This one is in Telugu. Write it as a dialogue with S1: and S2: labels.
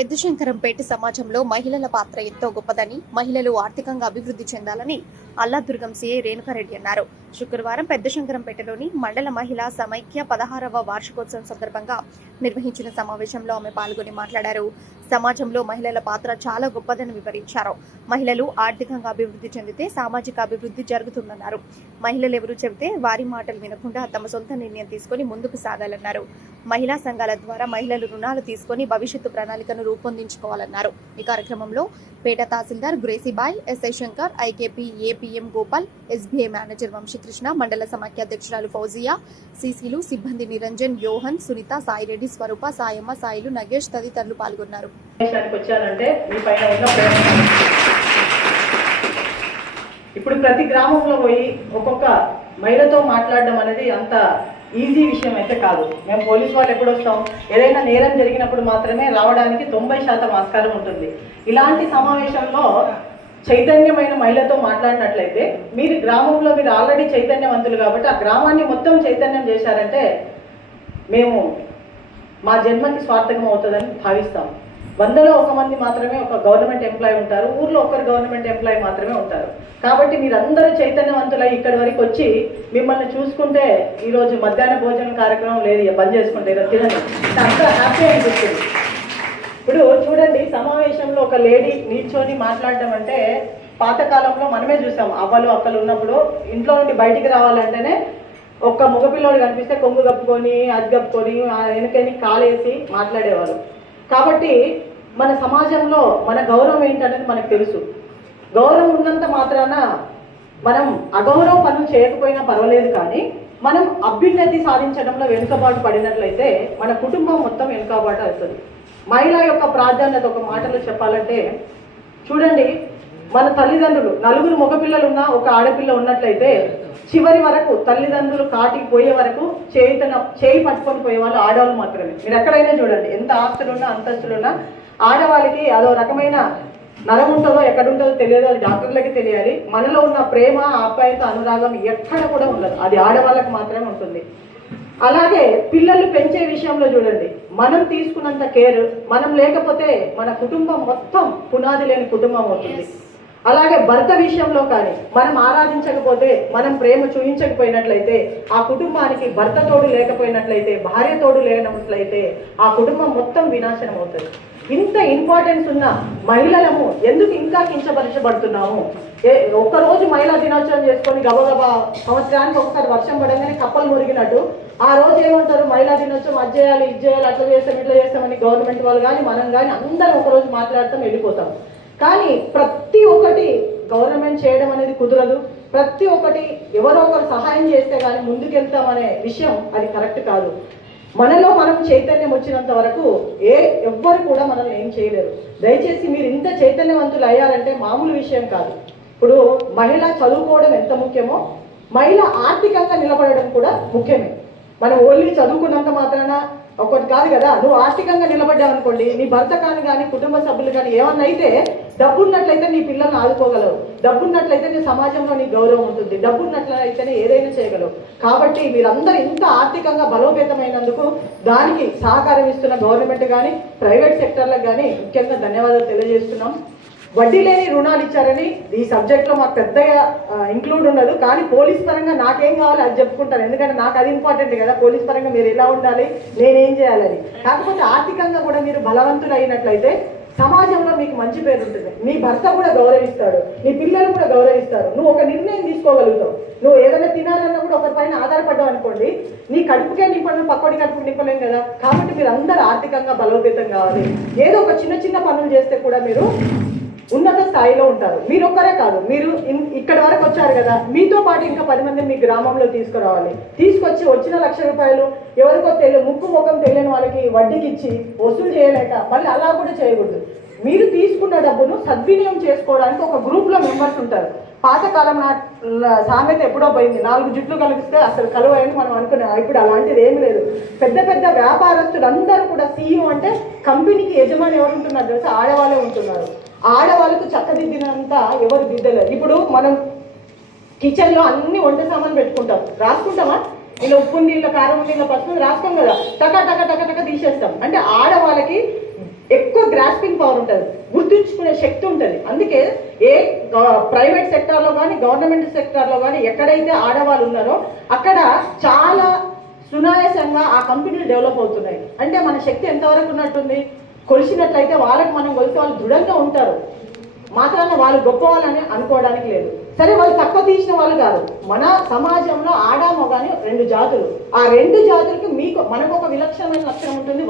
S1: పెద్ద శంకరంపేట సమాజంలో మహిళల పాత్ర ఎంతో గొప్పదని మహిళలు ఆర్థికంగా అభివృద్ధి చెందాలని అల్లాదుర్గం సీఐ రేణుకారెడ్డి అన్నారు. శుక్రవారం పెద్ద శంకరంపేటలోని మండల మహిళా సమైక్య పదహారవ వార్షికోత్సవం సందర్భంగా నిర్వహించిన సమావేశంలో ఆమె పాల్గొని మాట్లాడారు. సమాజంలో మహిళల పాత్ర చాలా గొప్పదని వివరించారు. మహిళలు ఆర్థికంగా అభివృద్ధి చెందితే సామాజిక అభివృద్ధి జరుగుతుందన్నారు. మహిళలు ఎవరు చెబితే వారి మాటలు వినకుండా తమ సొంత నిర్ణయం తీసుకుని ముందుకు సాగాలన్నారు. మహిళా సంఘాల ద్వారా మహిళలు రుణాలు తీసుకుని భవిష్యత్తు ప్రణాళికను రూపొందించుకోవాలన్నారు. ఈ కార్యక్రమంలో పేట తహసీల్దార్ Gracybai SI Shankar IKP APM Gopal SBI manager Vamshi Krishna మండల సమాఖ్య అధ్యక్షురాలు ఫౌజియా సీసీలు సిబ్బంది నిరంజన్ యోహన్ సునీత సాయిరెడ్డి స్వరూప సాయమ్మ సాయిలు నగేష్ తదితరులు పాల్గొన్నారు.
S2: ఇప్పుడు ప్రతి గ్రామంలో పోయి ఒక్కొక్క మహిళతో మాట్లాడడం అనేది అంత ఈజీ విషయం అయితే కాదు. మేము పోలీస్ వాళ్ళు ఎప్పుడు వస్తాం? ఏదైనా నేరం జరిగినప్పుడు మాత్రమే రావడానికి తొంభై శాతం ఆస్కారం ఉంటుంది. ఇలాంటి సమావేశంలో చైతన్యమైన మహిళతో మాట్లాడినట్లయితే మీరు గ్రామంలో మీరు ఆల్రెడీ చైతన్యవంతులు కాబట్టి ఆ గ్రామాన్ని మొత్తం చైతన్యం చేశారంటే మేము మా జన్మకి స్వార్థకం అవుతుందని భావిస్తాం. వందలో ఒక మంది మాత్రమే ఒక గవర్నమెంట్ ఎంప్లాయ్ ఉంటారు. ఊర్లో ఒకరు గవర్నమెంట్ ఎంప్లాయ్ మాత్రమే ఉంటారు. కాబట్టి మీరందరూ చైతన్యవంతులై ఇక్కడి వరకు వచ్చి మిమ్మల్ని చూసుకుంటే ఈరోజు మధ్యాహ్న భోజనం కార్యక్రమం లేదు బంద్ చేసుకుంటే ఇక తినండి. అంత హ్యాపీ అనిపిస్తుంది. సమావేశంలో ఒక లేడీ నిల్చొని మాట్లాడడం అంటే పాతకాలంలో మనమే చూసాం. అవ్వలు అక్కలు ఉన్నప్పుడు ఇంట్లో నుండి బయటికి రావాలంటేనే ఒక్క మగపిల్లోడు కనిపిస్తే కొంగు కప్పుకొని అది కప్పుకొని ఆ వెనకని కాలేసి మాట్లాడేవారు. కాబట్టి మన సమాజంలో మన గౌరవం ఏంటనేది మనకు తెలుసు. గౌరవం ఉన్నంత మాత్రాన మనం అగౌరవ పనులు చేయకపోయినా పర్వాలేదు కానీ మనం అభ్యున్నతి సాధించడంలో వెనుకబాటు పడినట్లయితే మన కుటుంబం మొత్తం వెనుకబాటు అవుతుంది. మహిళ యొక్క ప్రాధాన్యత ఒక మాటలో చెప్పాలంటే చూడండి మన తల్లిదండ్రులు నలుగురు మగపిల్లలు ఉన్నా ఒక ఆడపిల్ల ఉన్నట్లయితే చివరి వరకు తల్లిదండ్రులు కాటికి పోయే వరకు చేయితన చేయి పట్టుకొని పోయే వాళ్ళు ఆడవాళ్ళు మాత్రమే. మీరు ఎక్కడైనా చూడండి ఎంత ఆస్తులున్నా అంతస్తులున్నా ఆడవాళ్ళకి అదో రకమైన నరం ఉంటుందో ఎక్కడుంటుందో తెలియదు అది డాక్టర్లకి తెలియాలి. మనలో ఉన్న ప్రేమ ఆప్యాయత అనురాగం ఎక్కడ కూడా ఉండదు. అది ఆడవాళ్ళకి మాత్రమే ఉంటుంది. అలాగే పిల్లలు పెంచే విషయంలో చూడండి మనం తీసుకున్నంత కేర్ మనం లేకపోతే మన కుటుంబం మొత్తం పునాది లేని కుటుంబం అవుతుంది. అలాగే భర్త విషయంలో కానీ మనం ఆరాధించకపోతే మనం ప్రేమ చూపించకపోయినట్లయితే ఆ కుటుంబానికి భర్త తోడు లేకపోయినట్లయితే భార్య తోడు లేనట్లయితే ఆ కుటుంబం మొత్తం వినాశనం అవుతుంది. ఇంత ఇంపార్టెన్స్ ఉన్న మహిళలము ఎందుకు ఇంకా కించపరచబడుతున్నాము? ఏ ఒక్కరోజు మహిళా దినోత్సవం చేసుకొని గబగబా సంవత్సరానికి ఒకసారి వర్షం పడంగానే కప్పలు మురిగినట్టు ఆ రోజు ఏమంటారు? మహిళా దినోత్సవం అది చేయాలి ఇది చేయాలి అట్లా చేస్తాం ఇట్లా చేస్తామని గవర్నమెంట్ వాళ్ళు కానీ మనం కానీ అందరం ఒకరోజు మాట్లాడతాం వెళ్ళిపోతాం. కానీ ప్రతి ఒక్కటి గవర్నమెంట్ చేయడం అనేది కుదరదు. ప్రతి ఒక్కటి ఎవరో ఒకరు సహాయం చేస్తే కానీ ముందుకెళ్తామనే విషయం అది కరెక్ట్ కాదు. మనలో మనం చైతన్యం వచ్చినంత వరకు ఏ ఎవ్వరు కూడా మనల్ని ఏం చేయలేరు. దయచేసి మీరు ఇంత చైతన్యవంతులు అయ్యారంటే మామూలు విషయం కాదు. ఇప్పుడు మహిళ చదువుకోవడం ఎంత ముఖ్యమో మహిళ ఆర్థికంగా నిలబడడం కూడా ముఖ్యమే. మనం ఓన్లీ చదువుకున్నంత మాత్రాన ఒకటి కాదు కదా? నువ్వు ఆర్థికంగా నిలబడ్డావు అనుకోండి నీ భర్త కానీ కానీ కుటుంబ సభ్యులు కానీ ఏమన్నా అయితే డబ్బు ఉన్నట్లయితే నీ పిల్లల్ని ఆదుకోగలవు. డబ్బు ఉన్నట్లయితే నీ సమాజంలో నీ గౌరవం ఉంటుంది. డబ్బు ఉన్నట్లయితేనే ఏదైనా చేయగలవు. కాబట్టి మీరందరూ ఇంత ఆర్థికంగా బలోపేతమైనందుకు దానికి సహకారం ఇస్తున్న గవర్నమెంట్ కానీ ప్రైవేట్ సెక్టర్లకు కానీ ముఖ్యంగా ధన్యవాదాలు తెలియజేస్తున్నాం. వడ్డీ లేని రుణాలు ఇచ్చారని ఈ సబ్జెక్ట్లో మాకు పెద్దగా ఇంక్లూడ్ ఉండదు కానీ పోలీస్ పరంగా నాకేం కావాలి అది చెప్పుకుంటాను. ఎందుకంటే నాకు అది ఇంపార్టెంట్ కదా. పోలీస్ పరంగా మీరు ఎలా ఉండాలి నేనేం చేయాలని. కాకపోతే ఆర్థికంగా కూడా మీరు బలవంతులు అయినట్లయితే సమాజంలో మీకు మంచి పేరు ఉంటుంది. నీ భర్త కూడా గౌరవిస్తాడు. నీ పిల్లలు కూడా గౌరవిస్తారు. నువ్వు ఒక నిర్ణయం తీసుకోగలుగుతావు. నువ్వు ఏదైనా తినాలన్నా కూడా ఒకరి పైన ఆధారపడ్డావు అనుకోండి నీ కడుపుకే నింపడం పక్కోడి కడుపుకి నింపలేం కదా. కాబట్టి మీరు అందరూ ఆర్థికంగా బలోపేతం కావాలి. ఏదో ఒక చిన్న చిన్న పనులు చేస్తే కూడా మీరు ఉన్నత స్థాయిలో ఉంటారు. మీరు ఒక్కరే కాదు. మీరు ఇక్కడ వరకు వచ్చారు కదా. మీతో పాటు ఇంకా పది మంది మీ గ్రామంలో తీసుకురావాలి. తీసుకొచ్చి వచ్చిన లక్ష రూపాయలు ఎవరికో తెలియ ముక్కు ముఖం తెలియని వాళ్ళకి వడ్డీకి ఇచ్చి వసూలు చేయలేక మళ్ళీ అలా కూడా చేయకూడదు. మీరు తీసుకున్న డబ్బును సద్వినియోగం చేసుకోవడానికి ఒక గ్రూప్లో మెంబర్స్ ఉంటారు. పాతకాలం నా సామెత ఎప్పుడో పోయింది. నాలుగు జుట్లు కలిపిస్తే అసలు కలవని మనం అనుకున్నాం ఇప్పుడు అలాంటిది ఏం లేదు. పెద్ద పెద్ద వ్యాపారస్తులు అందరూ కూడా సీఈఓ అంటే కంపెనీకి యజమాని ఎవరు ఉంటున్నారు తెలుసా? ఆడవాళ్ళే ఉంటున్నారు. ఆడవాళ్ళకు చక్కదిద్దినంత ఎవరు దిద్దలేరు ఇప్పుడు మనం కిచెన్లో అన్ని వంట సామాన్ పెట్టుకుంటాం. రాసుకుంటామా? ఇలా ఉప్పు ఉంది ఇలా కారం ఉంది ఇలా పసుపు రాస్తాం కదా. టక టక టక టక తీసేస్తాం. అంటే ఆడవాళ్ళకి ఎక్కువ గ్రాస్పింగ్ పవర్ ఉంటుంది. గుర్తుంచుకునే శక్తి ఉంటుంది. అందుకే ఏ ప్రైవేట్ సెక్టార్లో కానీ గవర్నమెంట్ సెక్టార్లో కానీ ఎక్కడైతే ఆడవాళ్ళు ఉన్నారో అక్కడ చాలా సునాయాసంగా ఆ కంపెనీలు డెవలప్ అవుతున్నాయి. అంటే మన శక్తి ఎంతవరకు ఉన్నట్టుంది? కొలిసినట్లయితే వాళ్ళకి మనం కొలిసి వాళ్ళు దృఢంగా ఉంటారు. మాత్రాన వాళ్ళు గొప్ప వాళ్ళని అనుకోవడానికి లేదు. సరే వాళ్ళు తక్కువ తీసిన వాళ్ళు కాదు. మన సమాజంలో ఆడామో కానీ రెండు జాతులు. ఆ రెండు జాతులకి మీకు మనకు ఒక విలక్షణమైన లక్షణం ఉంటుంది